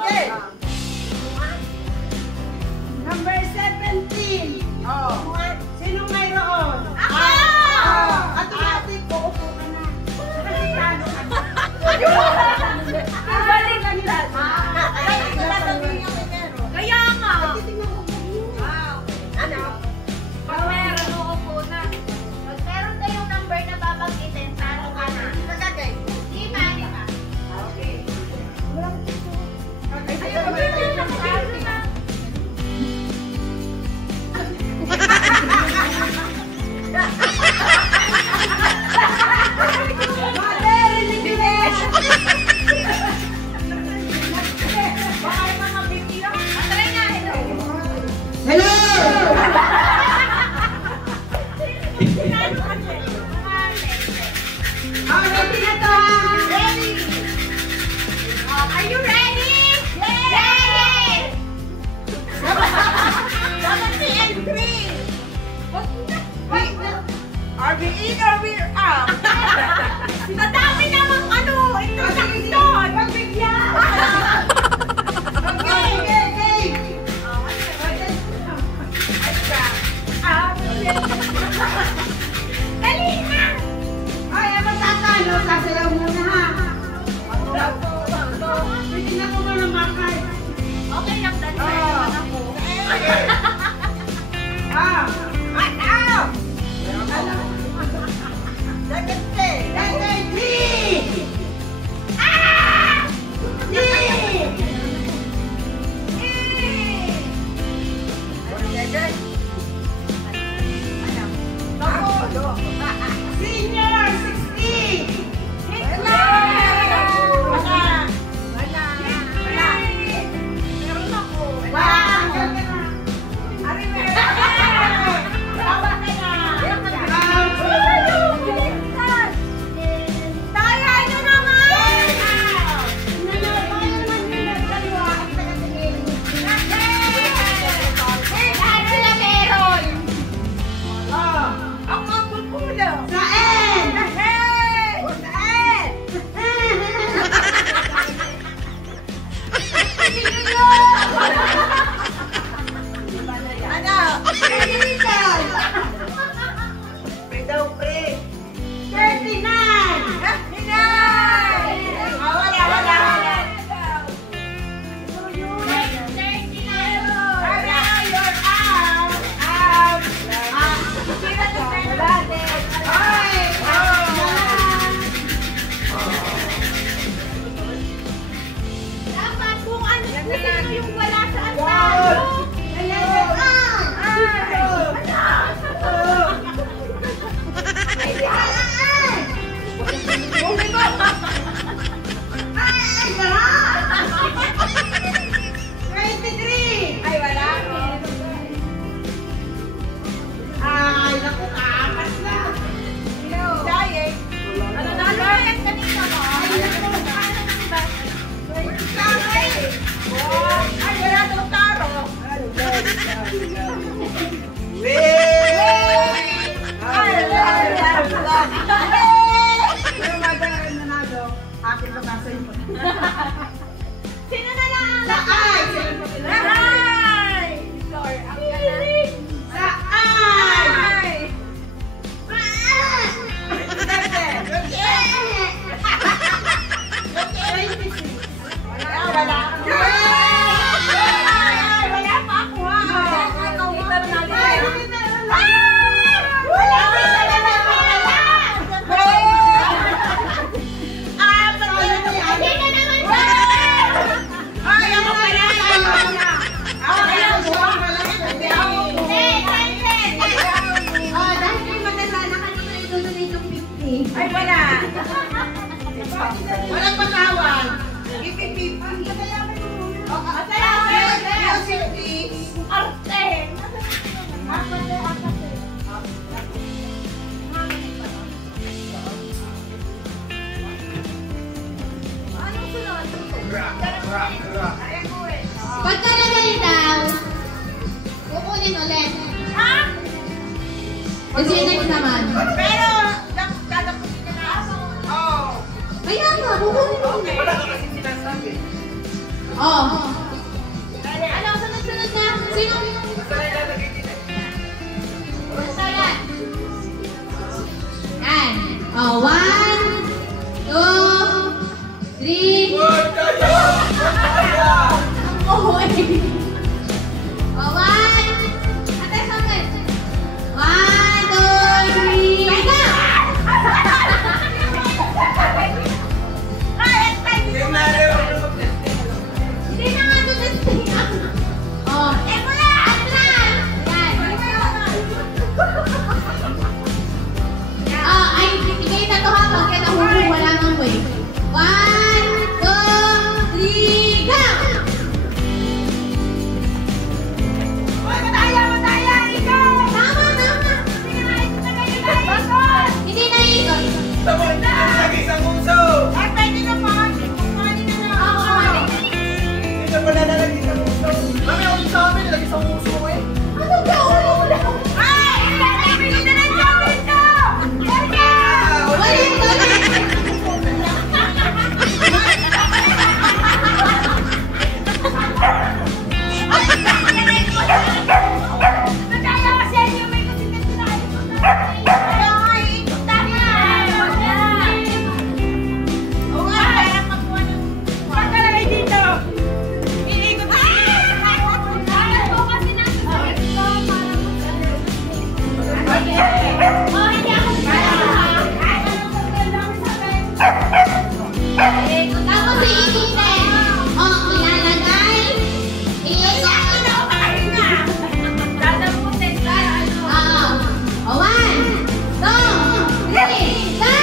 Okay. Number 17. Oh. Sino mayroon? Ako! Ate, uupo ka na. Nakasitano ka na. Balik ang dad. Kaya nga. Titignan ko po. Wow. Ano? Pag meron, uupo na. Pag meron kayong number na babanggitin, talo ka na. Nagagay. Lima. Okay. Ayun, ayun, nakasalo na. Hello! Ready na to ha? Ready? Are you ready? Ready! 73. Are we in or we're out? Madami namang ano, ito sakton. Pagbigyan! Okay, okay, okay. Dali na! Ay, ano tatalo? Sasayaw muna ha. Pwede na ko muna makay. Okay lang, dali na naman ako. Ah! Out! Second day. Second D! Ah! D! Second. Senior 16! Meron ako. Wow! Tayo nyo naman! Lahat sila meron! Ako ang pupulo. Sa N! Hey! Saan? Ano? Pilitan! Pre daw, pre. 39! Hinay! Wala. Wala, you're out. Out. Ay! Dapat kung ano sino yung wala sa antalo. Ay, wala. Ay, naku, apat na. Dahil. Ano na yan kanina mo? Ay, wala daw taro. Pero magaling na nado. Akin na nasa iyo. Sino na lang? Sa I! Ay! Sorry, ang galing. Sa I! Wala. Wala pa ako ha. Ay, wala. Walang patawan. Ipipip. Music, please. Arte! Anong sunod? Pagka nagalitaw, kukunin ulit. Ha? Kasi next naman. Pero, dadapusin na na. Oh. Kaya nga, kukunin Okay. ulit. Kasi sinasabi. Oh. Ano, sunod-sunod na. Sino? Basta yan. Yan. Oh, 1, 2, 3. Oh, eh. Oh, 1. Ate, samit. 1, 2, 3. Go! Hindi na nga ito testing. Oh, eh mula! Ano na? Yan. Oh, ay, ibigay na to ha. Pag yan nahuhuli, wala nang way. 1, 2, 3, go! Madaya! Ikaw! Tama, tama. Hindi na ikot. Ay, pwede naman. Kumani na lang. Oo, kumani. Ano ka? Ulo. Ay! Pwede na lang siya dito! Wala yung dami. Madaya kasi yung may kusitin na ay, ikot tayo. Oo nga, parang makuha ng... Pagkalagay dito. Iikot tayo. Ako kasi nasa sakit ko para Oh, hindi ako tapos iikitin. Oh, ilalagay. Iikot. Dadamutin ka, ano? Oo. Oh, 1, 2, 3, go!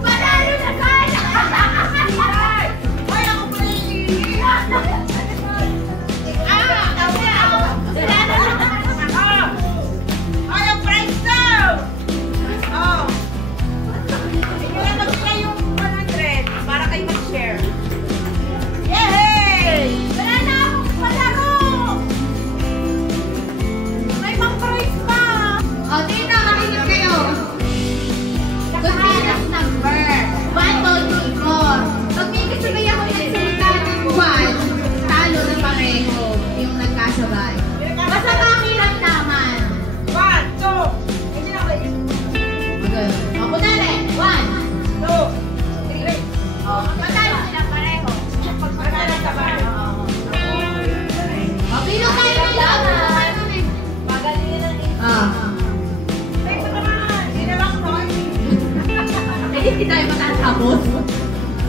Panalo na sana! Ay, ako pala yung lili. Ay, ang price daw! Oh. Sige na mag-share yung 100 para kayo mag-share. Yay! Wala na akong palaro! May mga price pa! Oh, tita, makinig kayo. Continuous number. 1, 2, 3, 4. Pag may kasabay ako nagsalita ng 1, talo na pareho yung nagkasabay. Basta makilang naman. 1, 2. Hindi na kayo. Magano. O, kunwari. 1. 2, 3. Oh, Matalo sila pareho. Pagkakalan ka ba? O, pinong tayo ng loob. Magaling na rin. Ah. Thanks naman. Hindi na lang, Roy. Eh, hindi tayo matatapos.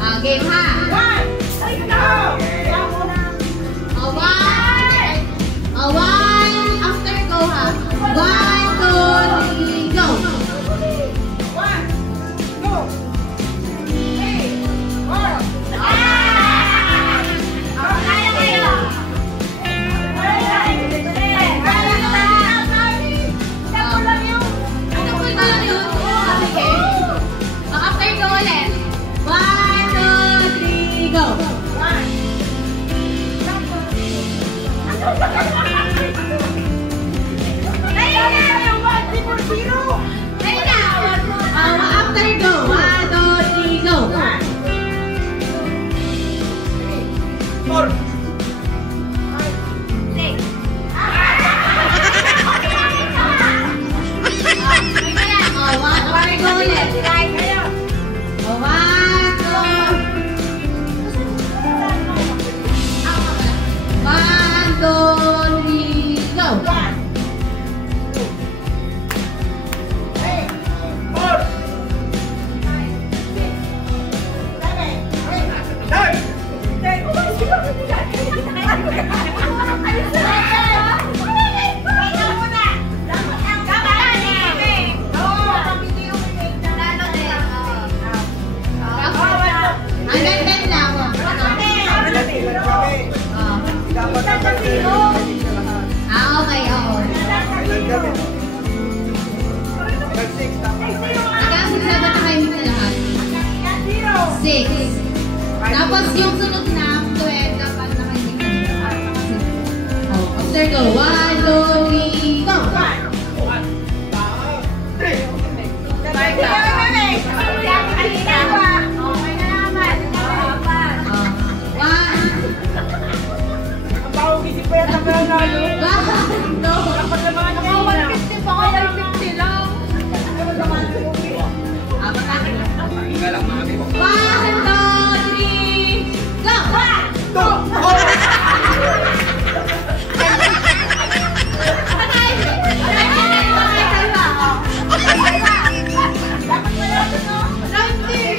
Ah, game ha. 1. Ay, go! Kaya mo na. O, 1. O, 1. After go ha. 1, 2, 3, go. 1, 2, 3, 4. Kaya kayo! Ano po ito lang yun? Sige. After go ulit. 1, 2, 3, go. Ayun na! Tapos yung sunod na, 12 dapat nakahingan. Oh, after go. 1, 2, 3, go! Okay na naman. Apat. Ang bawang isip pa yan na meron na ano. Kapag na mga nakahina. 150 pa kaya 50 lang. Galang mami mo. 1, 2, 3, go! Dapat wala ito, no? Round 2.